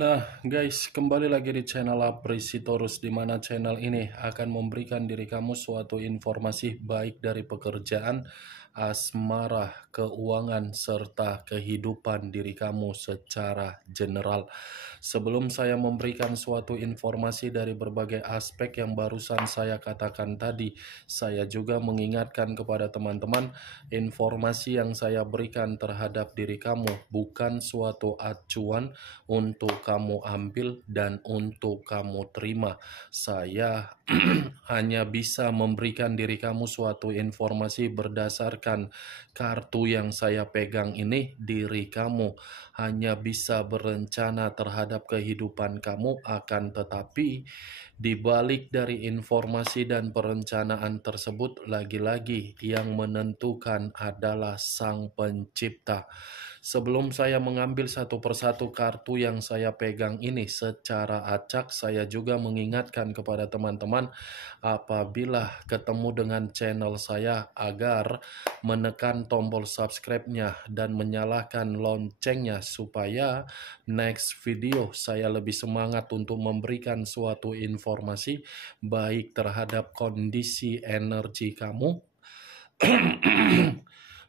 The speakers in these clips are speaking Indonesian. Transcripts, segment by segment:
Nah, guys, kembali lagi di channel Apresitorus, di mana channel ini akan memberikan diri kamu suatu informasi baik dari pekerjaan, asmara, keuangan, serta kehidupan diri kamu secara general. Sebelum saya memberikan suatu informasi dari berbagai aspek yang barusan saya katakan tadi, saya juga mengingatkan kepada teman-teman, informasi yang saya berikan terhadap diri kamu bukan suatu acuan untuk kamu ambil dan untuk kamu terima. Saya hanya bisa memberikan diri kamu suatu informasi berdasarkan kartu yang saya pegang ini. Diri kamu hanya bisa berencana terhadap kehidupan kamu, akan tetapi di balik dari informasi dan perencanaan tersebut, lagi-lagi yang menentukan adalah Sang Pencipta. Sebelum saya mengambil satu persatu kartu yang saya pegang ini secara acak, saya juga mengingatkan kepada teman-teman apabila ketemu dengan channel saya agar menekan tombol subscribe-nya dan menyalakan loncengnya supaya next video saya lebih semangat untuk memberikan suatu informasi baik terhadap kondisi energi kamu,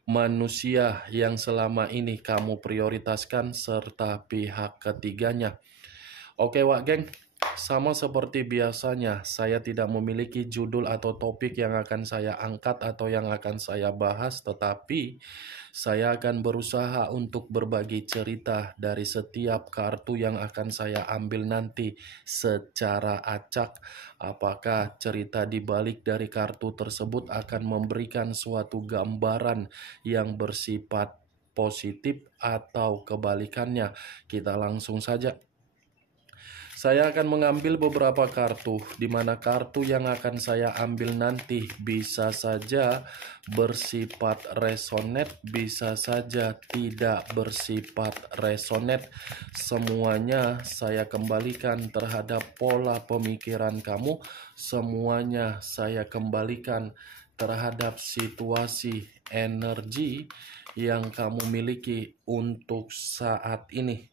manusia yang selama ini kamu prioritaskan, serta pihak ketiganya. Oke Wak Geng, sama seperti biasanya, saya tidak memiliki judul atau topik yang akan saya angkat atau yang akan saya bahas, tetapi saya akan berusaha untuk berbagi cerita dari setiap kartu yang akan saya ambil nanti secara acak. Apakah cerita di balik dari kartu tersebut akan memberikan suatu gambaran yang bersifat positif atau kebalikannya? Kita langsung saja. Saya akan mengambil beberapa kartu, di mana kartu yang akan saya ambil nanti bisa saja bersifat resonate, bisa saja tidak bersifat resonate. Semuanya saya kembalikan terhadap pola pemikiran kamu, semuanya saya kembalikan terhadap situasi energi yang kamu miliki untuk saat ini.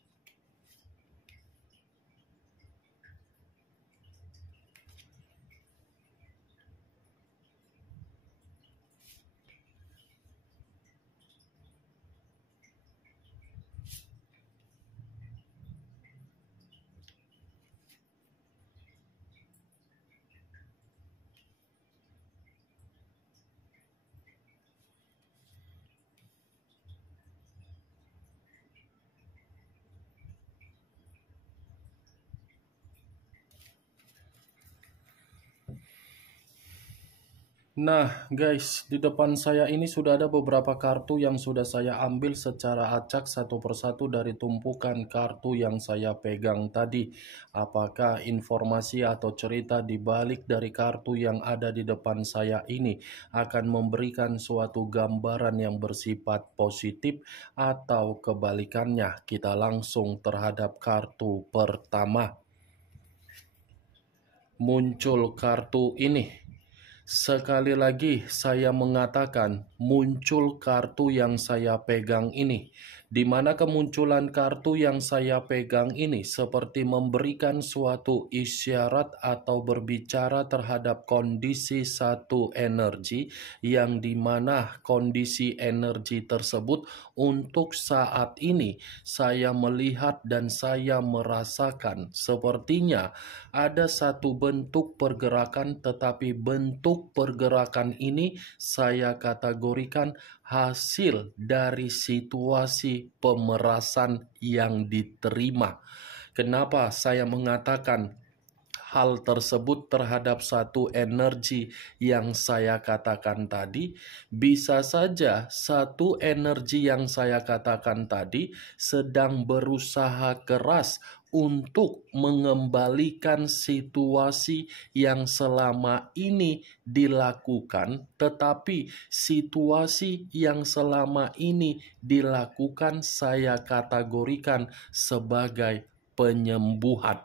Nah guys, di depan saya ini sudah ada beberapa kartu yang sudah saya ambil secara acak satu persatu dari tumpukan kartu yang saya pegang tadi. Apakah informasi atau cerita di balik dari kartu yang ada di depan saya ini akan memberikan suatu gambaran yang bersifat positif atau kebalikannya? Kita langsung terhadap kartu pertama. Muncul kartu ini. Sekali lagi saya mengatakan muncul kartu yang saya pegang ini, di mana kemunculan kartu yang saya pegang ini seperti memberikan suatu isyarat atau berbicara terhadap kondisi satu energi, yang dimana kondisi energi tersebut untuk saat ini saya melihat dan saya merasakan sepertinya ada satu bentuk pergerakan, tetapi bentuk pergerakan ini saya kategorikan hasil dari situasi pemerasan yang diterima. Kenapa saya mengatakan hal tersebut terhadap satu energi yang saya katakan tadi? Bisa saja satu energi yang saya katakan tadi sedang berusaha keras untuk mengembalikan situasi yang selama ini dilakukan, tetapi situasi yang selama ini dilakukan saya kategorikan sebagai penyembuhan.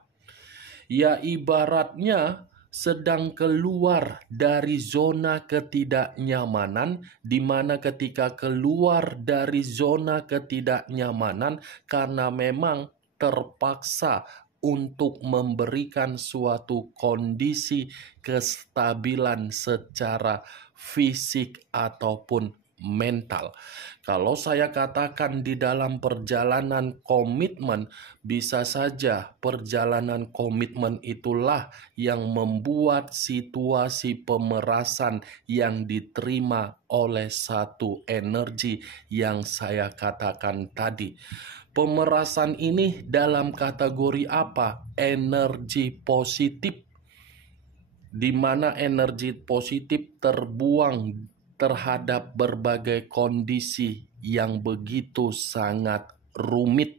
Ya, ibaratnya sedang keluar dari zona ketidaknyamanan, di mana ketika keluar dari zona ketidaknyamanan karena memang terpaksa untuk memberikan suatu kondisi kestabilan secara fisik ataupun mental. Kalau saya katakan di dalam perjalanan komitmen, bisa saja perjalanan komitmen itulah yang membuat situasi pemerasan yang diterima oleh satu energi yang saya katakan tadi. Pemerasan ini dalam kategori apa? Energi positif, di mana energi positif terbuang terhadap berbagai kondisi yang begitu sangat rumit.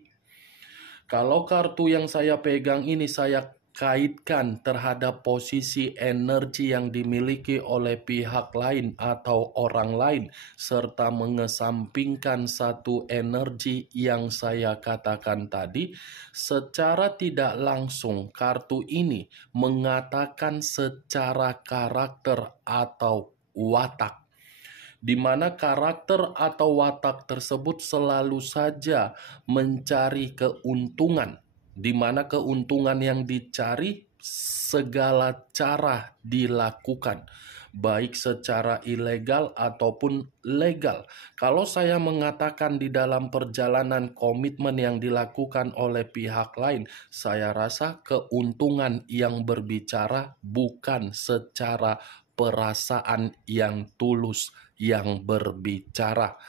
Kalau kartu yang saya pegang ini saya kaitkan terhadap posisi energi yang dimiliki oleh pihak lain atau orang lain, serta mengesampingkan satu energi yang saya katakan tadi, secara tidak langsung kartu ini mengatakan secara karakter atau watak, di mana karakter atau watak tersebut selalu saja mencari keuntungan, di mana keuntungan yang dicari segala cara dilakukan, baik secara ilegal ataupun legal. Kalau saya mengatakan di dalam perjalanan komitmen yang dilakukan oleh pihak lain, saya rasa keuntungan yang berbicara bukan secara perasaan yang tulus yang berbicara.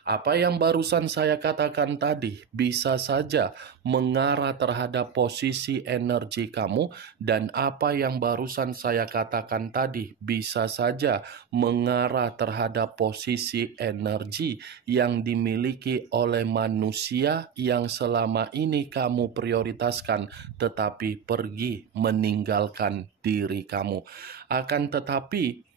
Apa yang barusan saya katakan tadi bisa saja mengarah terhadap posisi energi kamu, dan apa yang barusan saya katakan tadi bisa saja mengarah terhadap posisi energi yang dimiliki oleh manusia yang selama ini kamu prioritaskan tetapi pergi meninggalkan diri kamu. Akan tetapi,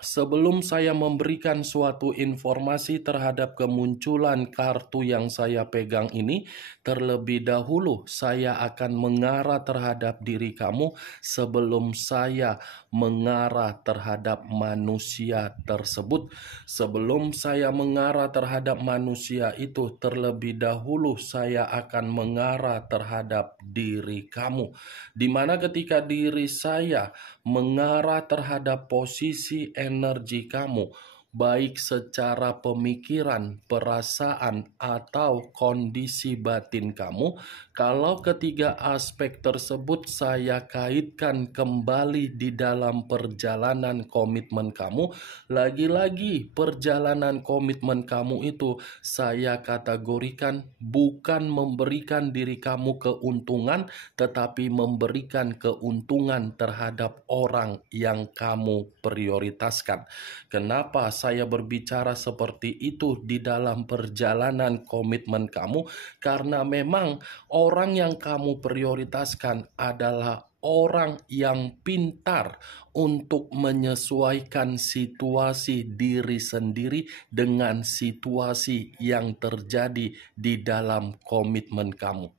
sebelum saya memberikan suatu informasi terhadap kemunculan kartu yang saya pegang ini, terlebih dahulu saya akan mengarah terhadap diri kamu sebelum saya mengarah terhadap manusia tersebut. Sebelum saya mengarah terhadap manusia itu, terlebih dahulu saya akan mengarah terhadap diri kamu. Di mana ketika diri saya mengarah terhadap posisi energi kamu, baik secara pemikiran, perasaan, atau kondisi batin kamu, kalau ketiga aspek tersebut saya kaitkan kembali di dalam perjalanan komitmen kamu, lagi-lagi perjalanan komitmen kamu itu saya kategorikan bukan memberikan diri kamu keuntungan, tetapi memberikan keuntungan terhadap orang yang kamu prioritaskan. Kenapa saya berbicara seperti itu di dalam perjalanan komitmen kamu? Karena memang orang yang kamu prioritaskan adalah orang yang pintar untuk menyesuaikan situasi diri sendiri dengan situasi yang terjadi di dalam komitmen kamu.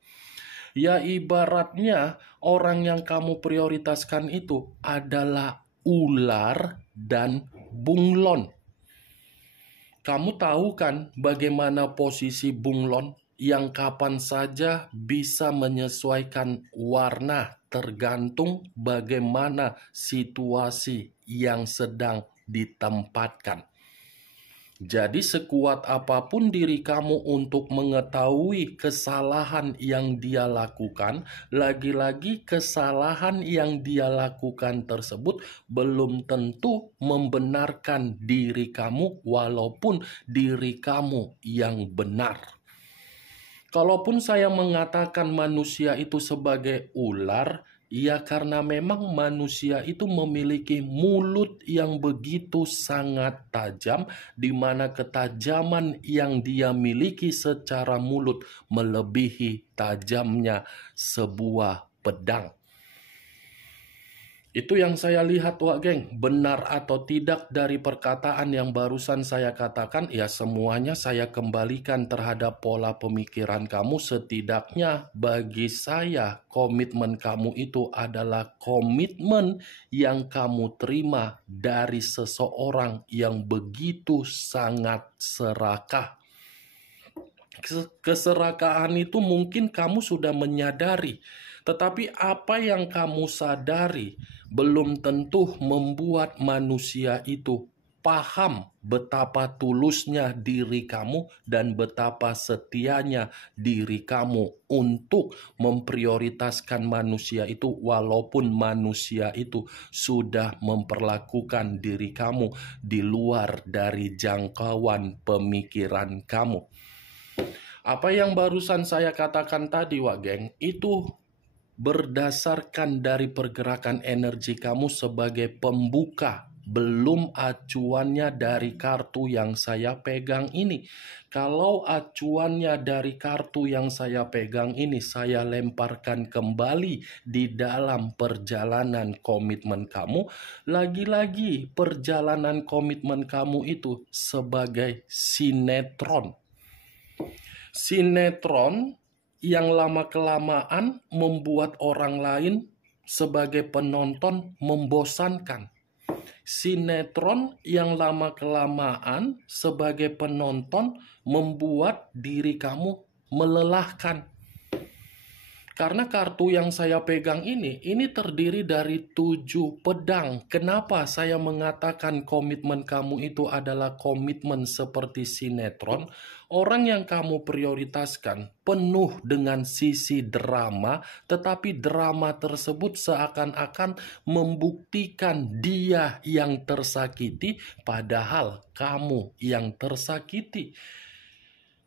Ya, ibaratnya orang yang kamu prioritaskan itu adalah ular dan bunglon. Kamu tahu kan bagaimana posisi bunglon yang kapan saja bisa menyesuaikan warna tergantung bagaimana situasi yang sedang ditempatkan. Jadi sekuat apapun diri kamu untuk mengetahui kesalahan yang dia lakukan, lagi-lagi kesalahan yang dia lakukan tersebut belum tentu membenarkan diri kamu walaupun diri kamu yang benar. Kalaupun saya mengatakan manusia itu sebagai ular, ya karena memang manusia itu memiliki mulut yang begitu sangat tajam, di mana ketajaman yang dia miliki secara mulut melebihi tajamnya sebuah pedang. Itu yang saya lihat, Wak Geng. Benar atau tidak dari perkataan yang barusan saya katakan, ya semuanya saya kembalikan terhadap pola pemikiran kamu. Setidaknya bagi saya komitmen kamu itu adalah komitmen yang kamu terima dari seseorang yang begitu sangat serakah. Keserakahan itu mungkin kamu sudah menyadari, tetapi apa yang kamu sadari belum tentu membuat manusia itu paham betapa tulusnya diri kamu dan betapa setianya diri kamu untuk memprioritaskan manusia itu, walaupun manusia itu sudah memperlakukan diri kamu di luar dari jangkauan pemikiran kamu. Apa yang barusan saya katakan tadi, Wak Geng, itu berdasarkan dari pergerakan energi kamu sebagai pembuka, belum acuannya dari kartu yang saya pegang ini. Kalau acuannya dari kartu yang saya pegang ini, saya lemparkan kembali di dalam perjalanan komitmen kamu. Lagi-lagi perjalanan komitmen kamu itu sebagai sinetron. Sinetron yang lama-kelamaan membuat orang lain sebagai penonton membosankan. Sinetron yang lama-kelamaan sebagai penonton membuat diri kamu melelahkan. Karena kartu yang saya pegang ini terdiri dari 7 pedang. Kenapa saya mengatakan komitmen kamu itu adalah komitmen seperti sinetron? Orang yang kamu prioritaskan penuh dengan sisi drama, tetapi drama tersebut seakan-akan membuktikan dia yang tersakiti, padahal kamu yang tersakiti.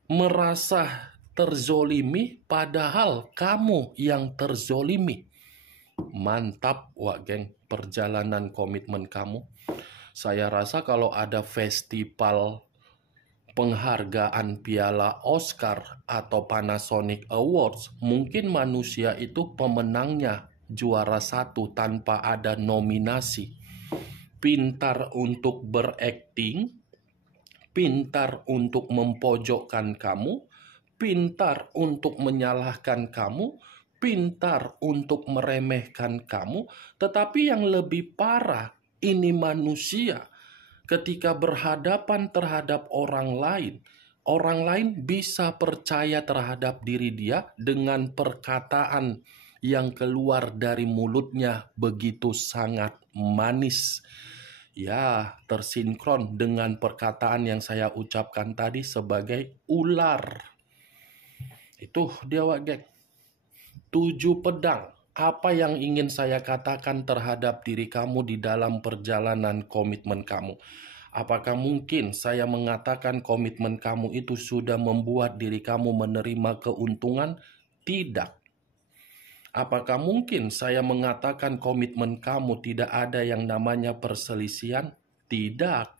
Merasa terzolimi, padahal kamu yang terzolimi. Mantap, Wak Geng, perjalanan komitmen kamu. Saya rasa kalau ada festival penghargaan piala Oscar atau Panasonic Awards, mungkin manusia itu pemenangnya juara 1 tanpa ada nominasi. Pintar untuk berakting, pintar untuk memojokkan kamu, pintar untuk menyalahkan kamu, pintar untuk meremehkan kamu, tetapi yang lebih parah, ini manusia ketika berhadapan terhadap orang lain bisa percaya terhadap diri dia dengan perkataan yang keluar dari mulutnya begitu sangat manis. Ya, tersinkron dengan perkataan yang saya ucapkan tadi sebagai ular. Itu dia, Wak Geng. 7 pedang. Apa yang ingin saya katakan terhadap diri kamu di dalam perjalanan komitmen kamu? Apakah mungkin saya mengatakan komitmen kamu itu sudah membuat diri kamu menerima keuntungan? Tidak. Apakah mungkin saya mengatakan komitmen kamu tidak ada yang namanya perselisihan? Tidak.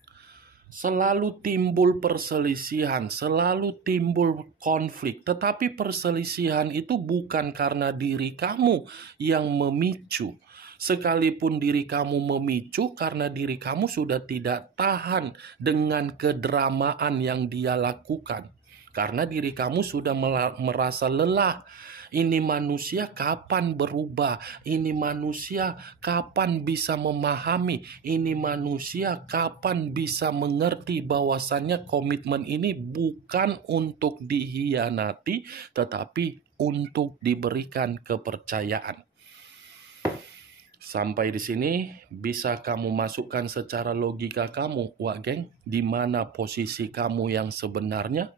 Selalu timbul perselisihan, selalu timbul konflik. Tetapi perselisihan itu bukan karena diri kamu yang memicu. Sekalipun diri kamu memicu karena diri kamu sudah tidak tahan dengan kedramaan yang dia lakukan. Karena diri kamu sudah merasa lelah. Ini manusia kapan berubah? Ini manusia kapan bisa memahami? Ini manusia kapan bisa mengerti bahwasannya komitmen ini bukan untuk dihianati, tetapi untuk diberikan kepercayaan. Sampai di sini bisa kamu masukkan secara logika kamu, Wak Geng, di mana posisi kamu yang sebenarnya?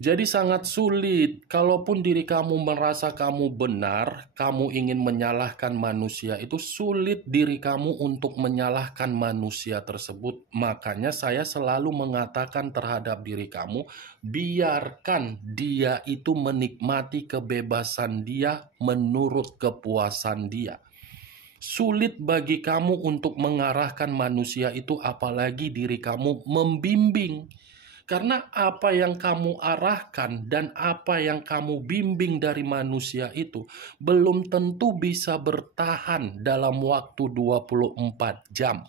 Jadi sangat sulit, kalaupun diri kamu merasa kamu benar, kamu ingin menyalahkan manusia, itu sulit diri kamu untuk menyalahkan manusia tersebut. Makanya saya selalu mengatakan terhadap diri kamu, biarkan dia itu menikmati kebebasan dia menurut kepuasan dia. Sulit bagi kamu untuk mengarahkan manusia itu, apalagi diri kamu membimbing. Karena apa yang kamu arahkan dan apa yang kamu bimbing dari manusia itu belum tentu bisa bertahan dalam waktu 24 jam.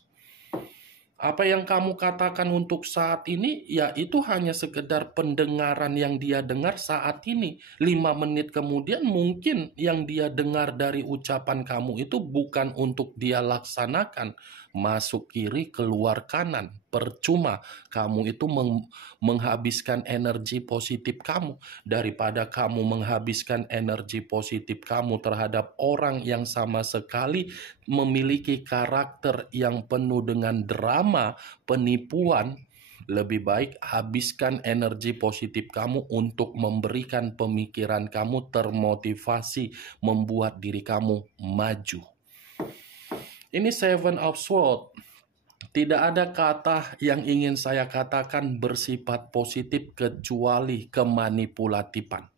Apa yang kamu katakan untuk saat ini, ya itu hanya sekedar pendengaran yang dia dengar saat ini. 5 menit kemudian mungkin yang dia dengar dari ucapan kamu itu bukan untuk dia laksanakan. Masuk kiri, keluar kanan. Percuma kamu itu menghabiskan energi positif kamu. Daripada kamu menghabiskan energi positif kamu terhadap orang yang sama sekali memiliki karakter yang penuh dengan drama, penipuan, lebih baik habiskan energi positif kamu untuk memberikan pemikiran kamu termotivasi, membuat diri kamu maju. Ini Seven of Swords. Tidak ada kata yang ingin saya katakan bersifat positif kecuali kemanipulatifan.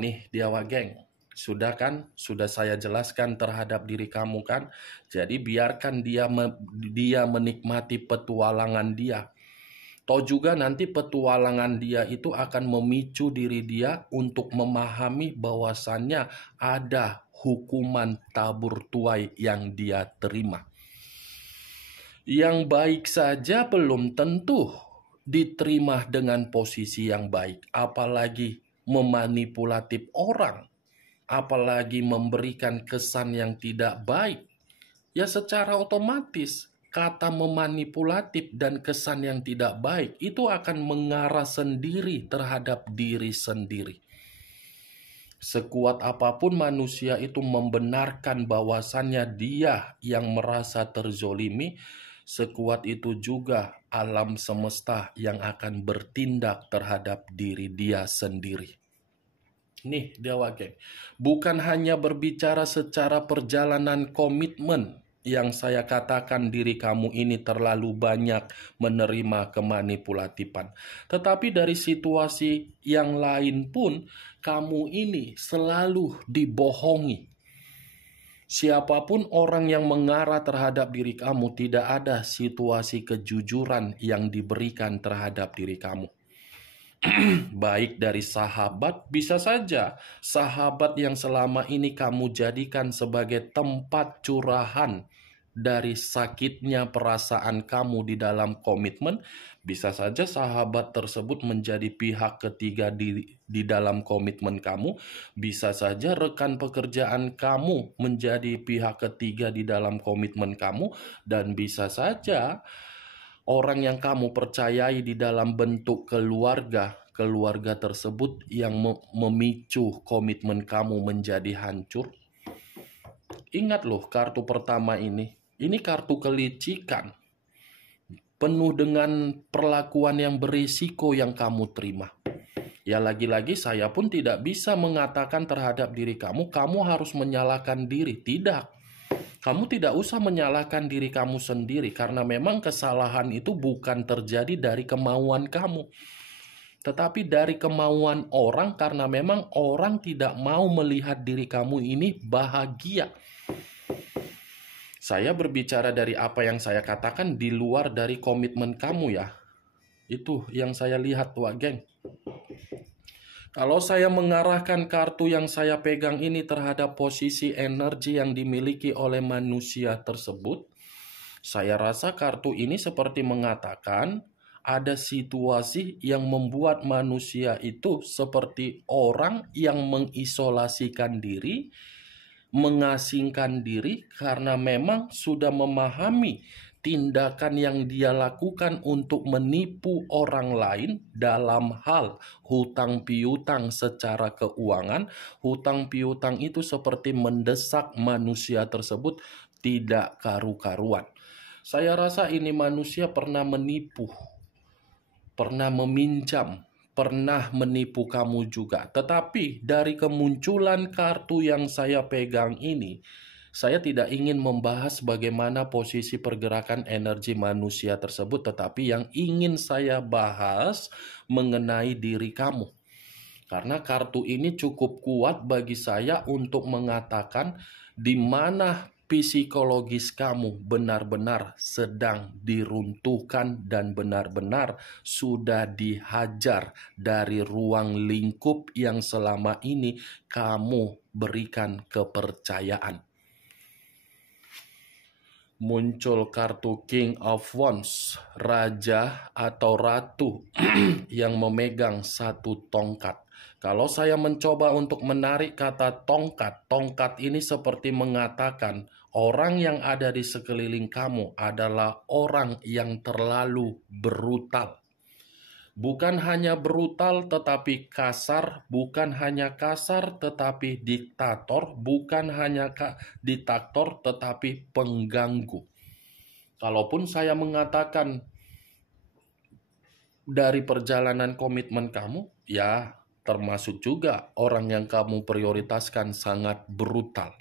Nih dia geng. Sudah kan? Sudah saya jelaskan terhadap diri kamu kan? Jadi biarkan dia menikmati petualangan dia. Toh juga nanti petualangan dia itu akan memicu diri dia untuk memahami bahwasannya ada hukuman tabur tuai yang dia terima. Yang baik saja belum tentu diterima dengan posisi yang baik, apalagi memanipulatif orang, apalagi memberikan kesan yang tidak baik. Ya secara otomatis kata memanipulatif dan kesan yang tidak baik itu akan mengarah sendiri terhadap diri sendiri. Sekuat apapun manusia itu membenarkan bahwasannya dia yang merasa terzolimi, sekuat itu juga alam semesta yang akan bertindak terhadap diri dia sendiri. Nih dia geng, bukan hanya berbicara secara perjalanan komitmen yang saya katakan diri kamu ini terlalu banyak menerima kemanipulatifan. Tetapi dari situasi yang lain pun kamu ini selalu dibohongi. Siapapun orang yang mengarah terhadap diri kamu, tidak ada situasi kejujuran yang diberikan terhadap diri kamu. Baik dari sahabat, bisa saja sahabat yang selama ini kamu jadikan sebagai tempat curahan dari sakitnya perasaan kamu di dalam komitmen, bisa saja sahabat tersebut menjadi pihak ketiga di dalam komitmen kamu, bisa saja rekan pekerjaan kamu menjadi pihak ketiga di dalam komitmen kamu, dan bisa saja orang yang kamu percayai di dalam bentuk keluarga tersebut yang memicu komitmen kamu menjadi hancur. Ingat loh, kartu pertama ini kartu kelicikan. Penuh dengan perlakuan yang berisiko yang kamu terima. Ya lagi-lagi saya pun tidak bisa mengatakan terhadap diri kamu harus menyalahkan diri. Tidak. Kamu tidak usah menyalahkan diri kamu sendiri karena memang kesalahan itu bukan terjadi dari kemauan kamu. Tetapi dari kemauan orang karena memang orang tidak mau melihat diri kamu ini bahagia. Saya berbicara dari apa yang saya katakan di luar dari komitmen kamu ya. Itu yang saya lihat geng. Kalau saya mengarahkan kartu yang saya pegang ini terhadap posisi energi yang dimiliki oleh manusia tersebut, saya rasa kartu ini seperti mengatakan ada situasi yang membuat manusia itu seperti orang yang mengisolasikan diri, mengasingkan diri karena memang sudah memahami tindakan yang dia lakukan untuk menipu orang lain dalam hal hutang piutang secara keuangan. Hutang piutang itu seperti mendesak manusia tersebut tidak karu-karuan. Saya rasa ini manusia pernah menipu, pernah meminjam, pernah menipu kamu juga. Tetapi dari kemunculan kartu yang saya pegang ini, saya tidak ingin membahas bagaimana posisi pergerakan energi manusia tersebut, tetapi yang ingin saya bahas mengenai diri kamu. Karena kartu ini cukup kuat bagi saya untuk mengatakan di mana psikologis kamu benar-benar sedang diruntuhkan dan benar-benar sudah dihajar dari ruang lingkup yang selama ini kamu berikan kepercayaan. Muncul kartu King of Wands, raja atau ratu yang memegang satu tongkat. Kalau saya mencoba untuk menarik kata tongkat, tongkat ini seperti mengatakan Orang yang ada di sekeliling kamu adalah orang yang terlalu brutal. Bukan hanya brutal tetapi kasar, bukan hanya kasar tetapi diktator, bukan hanya diktator tetapi pengganggu. Kalaupun saya mengatakan dari perjalanan komitmen kamu, ya termasuk juga orang yang kamu prioritaskan sangat brutal.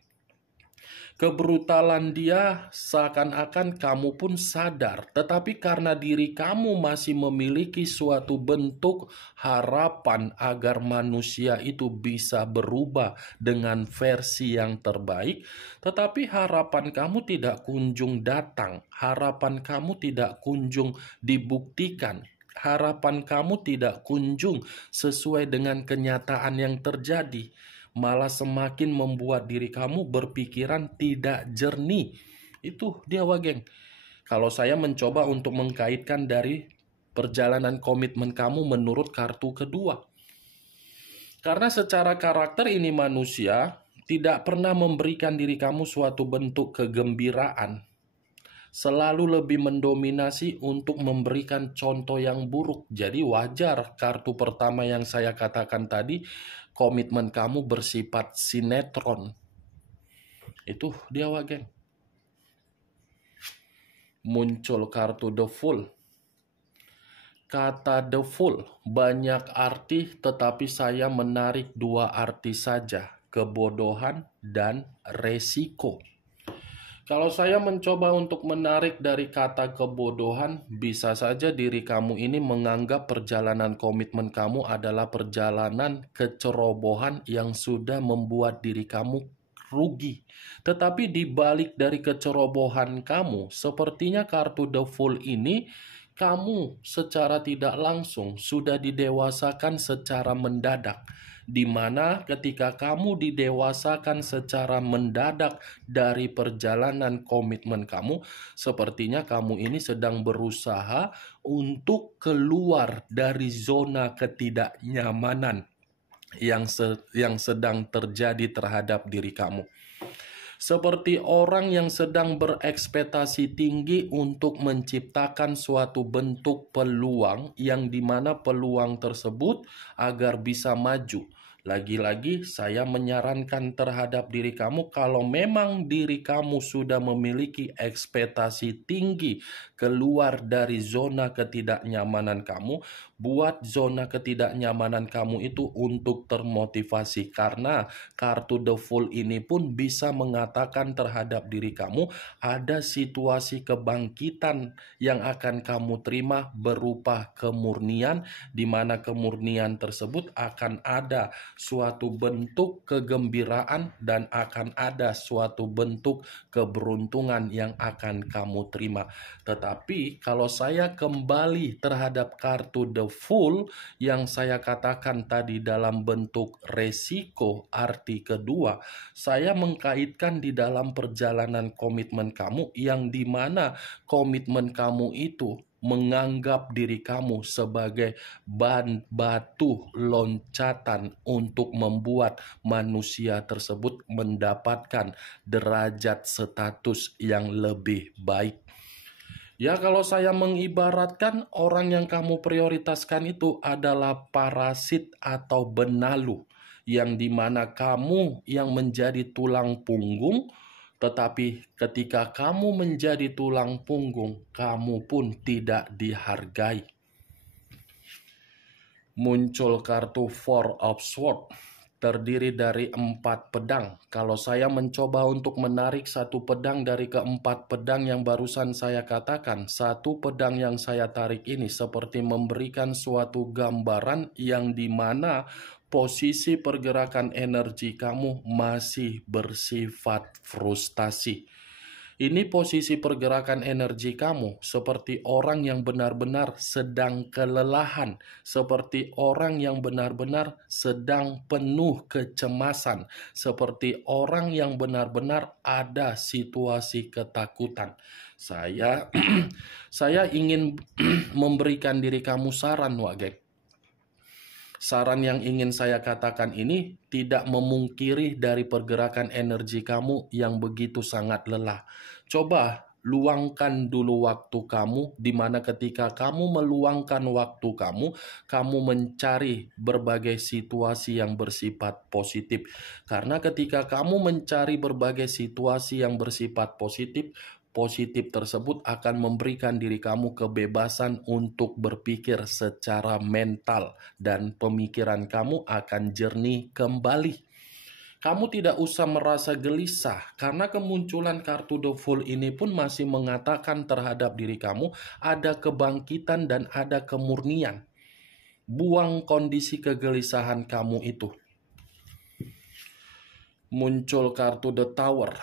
Kebrutalan dia seakan-akan kamu pun sadar, tetapi karena diri kamu masih memiliki suatu bentuk harapan agar manusia itu bisa berubah dengan versi yang terbaik, tetapi harapan kamu tidak kunjung datang, harapan kamu tidak kunjung dibuktikan. Harapan kamu tidak kunjung sesuai dengan kenyataan yang terjadi, malah semakin membuat diri kamu berpikiran tidak jernih. Itu dia wageng. Kalau saya mencoba untuk mengkaitkan dari perjalanan komitmen kamu menurut kartu kedua. Karena secara karakter ini manusia tidak pernah memberikan diri kamu suatu bentuk kegembiraan. Selalu lebih mendominasi untuk memberikan contoh yang buruk. Jadi wajar kartu pertama yang saya katakan tadi, komitmen kamu bersifat sinetron. Itu dia wageng. Muncul kartu The Fool. Kata The Fool banyak arti, tetapi saya menarik dua arti saja, kebodohan dan resiko. Kalau saya mencoba untuk menarik dari kata kebodohan, bisa saja diri kamu ini menganggap perjalanan komitmen kamu adalah perjalanan kecerobohan yang sudah membuat diri kamu rugi. Tetapi di balik dari kecerobohan kamu, sepertinya kartu The Fool ini, kamu secara tidak langsung sudah didewasakan secara mendadak. Di mana ketika kamu didewasakan secara mendadak dari perjalanan komitmen kamu, sepertinya kamu ini sedang berusaha untuk keluar dari zona ketidaknyamanan yang sedang terjadi terhadap diri kamu. Seperti orang yang sedang berekspektasi tinggi untuk menciptakan suatu bentuk peluang yang dimana peluang tersebut agar bisa maju. Lagi-lagi saya menyarankan terhadap diri kamu, kalau memang diri kamu sudah memiliki ekspektasi tinggi keluar dari zona ketidaknyamanan kamu, buat zona ketidaknyamanan kamu itu untuk termotivasi. Karena kartu The Fool ini pun bisa mengatakan terhadap diri kamu ada situasi kebangkitan yang akan kamu terima berupa kemurnian, di mana kemurnian tersebut akan ada suatu bentuk kegembiraan dan akan ada suatu bentuk keberuntungan yang akan kamu terima. Tetapi kalau saya kembali terhadap kartu The Fool yang saya katakan tadi dalam bentuk resiko, arti kedua, saya mengkaitkan di dalam perjalanan komitmen kamu yang dimana komitmen kamu itu menganggap diri kamu sebagai batu loncatan untuk membuat manusia tersebut mendapatkan derajat status yang lebih baik. Ya, kalau saya mengibaratkan, orang yang kamu prioritaskan itu adalah parasit atau benalu, yang dimana kamu yang menjadi tulang punggung. Tetapi ketika kamu menjadi tulang punggung, kamu pun tidak dihargai. Muncul kartu Four of Swords, terdiri dari 4 pedang. Kalau saya mencoba untuk menarik satu pedang dari keempat pedang yang barusan saya katakan, satu pedang yang saya tarik ini seperti memberikan suatu gambaran yang dimana posisi pergerakan energi kamu masih bersifat frustasi. Ini posisi pergerakan energi kamu seperti orang yang benar-benar sedang kelelahan, seperti orang yang benar-benar sedang penuh kecemasan, seperti orang yang benar-benar ada situasi ketakutan. Saya ingin memberikan diri kamu saran, Wak Geng. Saran yang ingin saya katakan ini tidak memungkiri dari pergerakan energi kamu yang begitu sangat lelah. Coba luangkan dulu waktu kamu, di mana ketika kamu meluangkan waktu kamu, kamu mencari berbagai situasi yang bersifat positif. Karena ketika kamu mencari berbagai situasi yang bersifat positif, positif tersebut akan memberikan diri kamu kebebasan untuk berpikir secara mental dan pemikiran kamu akan jernih kembali. Kamu tidak usah merasa gelisah karena kemunculan kartu The Fool ini pun masih mengatakan terhadap diri kamu ada kebangkitan dan ada kemurnian. Buang kondisi kegelisahan kamu itu. Muncul kartu The Tower.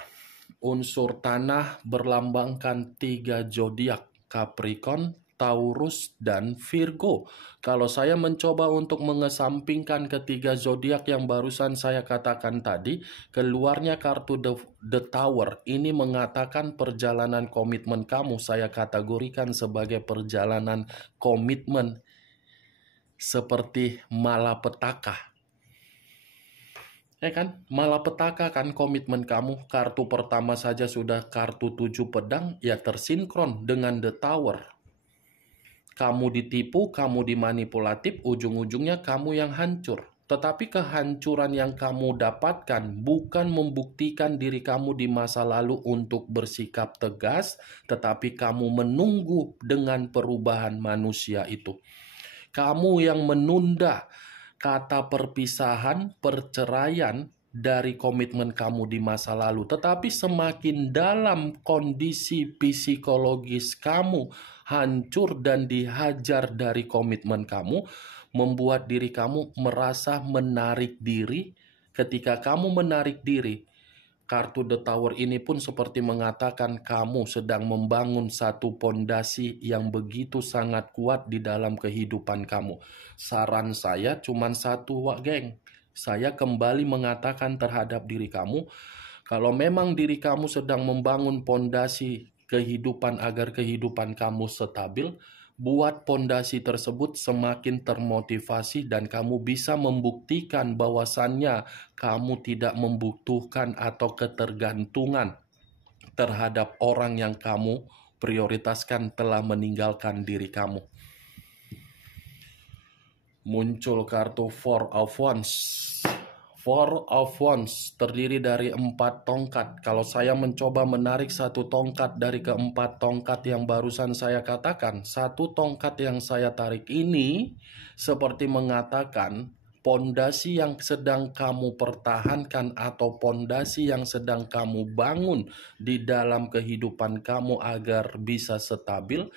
Unsur tanah berlambangkan 3 zodiak, Capricorn, Taurus, dan Virgo. Kalau saya mencoba untuk mengesampingkan ketiga zodiak yang barusan saya katakan tadi, keluarnya kartu The Tower. Ini mengatakan perjalanan komitmen kamu saya kategorikan sebagai perjalanan komitmen seperti malapetaka. Ya kan, malapetaka kan komitmen kamu. Kartu pertama saja sudah kartu 7 pedang, ya tersinkron dengan The Tower. Kamu ditipu, kamu dimanipulatif, ujung-ujungnya kamu yang hancur. Tetapi kehancuran yang kamu dapatkan bukan membuktikan diri kamu di masa lalu untuk bersikap tegas, tetapi kamu menunggu dengan perubahan manusia itu. Kamu yang menunda kata perpisahan, perceraian dari komitmen kamu di masa lalu. Tetapi semakin dalam kondisi psikologis kamu hancur dan dihajar dari komitmen kamu, membuat diri kamu merasa menarik diri. Ketika kamu menarik diri, kartu The Tower ini pun seperti mengatakan kamu sedang membangun satu pondasi yang begitu sangat kuat di dalam kehidupan kamu. Saran saya cuma satu, Wak Geng. Saya kembali mengatakan terhadap diri kamu, kalau memang diri kamu sedang membangun pondasi kehidupan agar kehidupan kamu stabil, buat pondasi tersebut semakin termotivasi dan kamu bisa membuktikan bahwasannya kamu tidak membutuhkan atau ketergantungan terhadap orang yang kamu prioritaskan telah meninggalkan diri kamu. Muncul kartu Four of Wands. Four of Wands terdiri dari 4 tongkat. Kalau saya mencoba menarik satu tongkat dari keempat tongkat yang barusan saya katakan, satu tongkat yang saya tarik ini seperti mengatakan pondasi yang sedang kamu pertahankan atau pondasi yang sedang kamu bangun di dalam kehidupan kamu agar bisa stabil.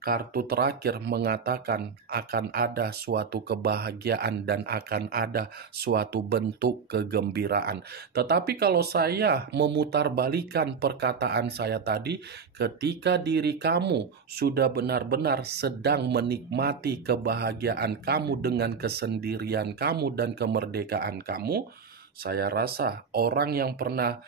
Kartu terakhir mengatakan akan ada suatu kebahagiaan dan akan ada suatu bentuk kegembiraan. Tetapi kalau saya memutarbalikan perkataan saya tadi, ketika diri kamu sudah benar-benar sedang menikmati kebahagiaan kamu dengan kesendirian kamu dan kemerdekaan kamu, saya rasa orang yang pernah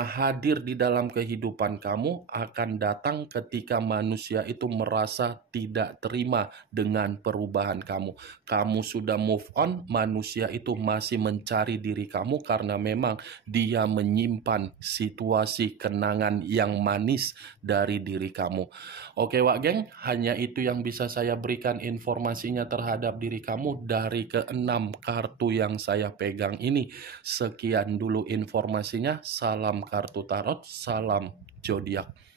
hadir di dalam kehidupan kamu akan datang ketika manusia itu merasa tidak terima dengan perubahan kamu. Kamu sudah move on, manusia itu masih mencari diri kamu karena memang dia menyimpan situasi kenangan yang manis dari diri kamu. Oke Wak Geng, hanya itu yang bisa saya berikan informasinya terhadap diri kamu dari ke-6 kartu yang saya pegang ini. Sekian dulu informasinya. Salam kartu tarot, salam zodiak.